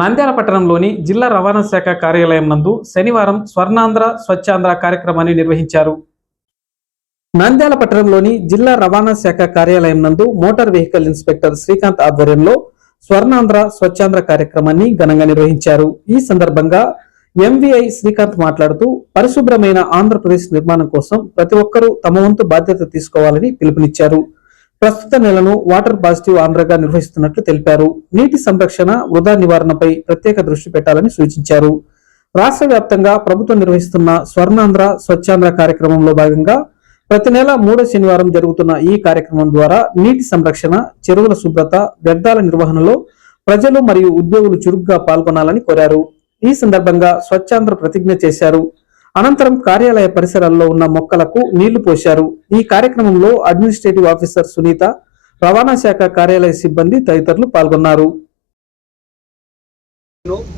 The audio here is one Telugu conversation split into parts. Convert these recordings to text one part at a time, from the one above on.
నంద్యాల పట్టణంలోని జిల్లా రవాణా శాఖ కార్యాలయం నందు శనివారం స్వర్ణాంధ్ర స్వచ్ఛాంధ్ర కార్యక్రమాన్ని నిర్వహించారు. నంద్యాల పట్టణంలోని జిల్లా రవాణా శాఖ కార్యాలయం నందు మోటార్ వెహికల్ ఇన్స్పెక్టర్ శ్రీకాంత్ ఆధ్వర్యంలో స్వర్ణాంధ్ర స్వచ్ఛాంధ్ర కార్యక్రమాన్ని ఘనంగా నిర్వహించారు. ఈ సందర్భంగా ఎంవిఐ శ్రీకాంత్ మాట్లాడుతూ పరిశుభ్రమైన ఆంధ్రప్రదేశ్ నిర్మాణం కోసం ప్రతి ఒక్కరూ తమ వంతు బాధ్యత తీసుకోవాలని పిలుపునిచ్చారు. ప్రస్తుత నెలను వాటర్ పాజిటివ్ ఆంధ్రగా నిర్వహిస్తున్నట్లు తెలిపారు. నీటి సంరక్షణ, వృధా నివారణపై ప్రత్యేక దృష్టి పెట్టాలని సూచించారు. రాష్ట్ర వ్యాప్తంగా ప్రభుత్వం నిర్వహిస్తున్న స్వర్ణాంధ్ర స్వచ్ఛాంధ్ర కార్యక్రమంలో భాగంగా ప్రతి నెల 3వ శనివారం జరుగుతున్న ఈ కార్యక్రమం ద్వారా నీటి సంరక్షణ, చెరువుల శుభ్రత, వ్యర్థాల నిర్వహణలో ప్రజలు మరియు ఉద్యోగులు చురుగ్గా పాల్గొనాలని కోరారు. ఈ సందర్భంగా స్వచ్ఛాంధ్ర ప్రతిజ్ఞ చేశారు. అనంతరం కార్యాలయ పరిసరాల్లో ఉన్న మొక్కలకు నీళ్లు పోశారు. ఈ కార్యక్రమంలో అడ్మినిస్ట్రేటివ్ ఆఫీసర్ సునీత, రవాణా శాఖ కార్యాలయ సిబ్బంది తదితరులు పాల్గొన్నారు.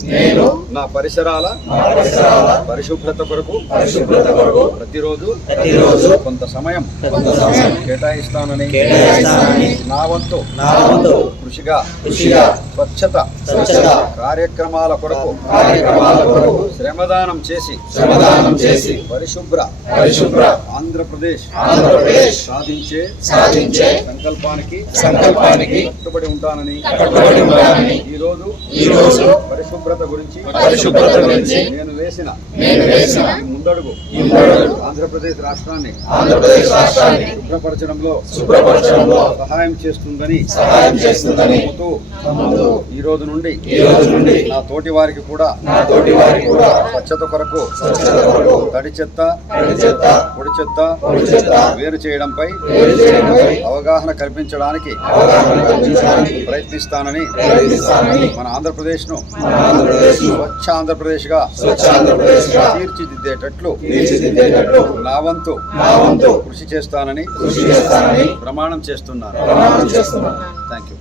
నేను నా పరిసరాల పరిశుభ్రత కొరకు ప్రతిరోజు కొంత సమయం కేటాయిస్తానని నా వంతు కృషిగా స్వచ్ఛత కార్యక్రమాల కొరకు శ్రమదానం చేసి పరిశుభ్ర ఆంధ్రప్రదేశ్ సాధించే సంకల్పానికి కట్టుబడి ఉంటానని ఈ రోజు పరిశుభ్రత గురించి నేను వేసిన ముందడుగు ఆంధ్రప్రదేశ్ రాష్ట్రాన్ని శుభ్రపరచడంలో సహాయం చేస్తుందని ఈ రోజు నుండి నా తోటి వారికి కూడా స్వచ్ఛత కొరకు తడి చెత్త, పొడి చెత్త వేరు చేయడంపై అవగాహన కల్పించడానికి ప్రయత్నిస్తానని మన ఆంధ్రప్రదేశ్ ను స్వచ్ఛ ఆంధ్రప్రదేశ్ గా తీర్చిదిద్దేటట్లు నా వంతు కృషి చేస్తానని ప్రమాణం చేస్తున్నాను. Thank you.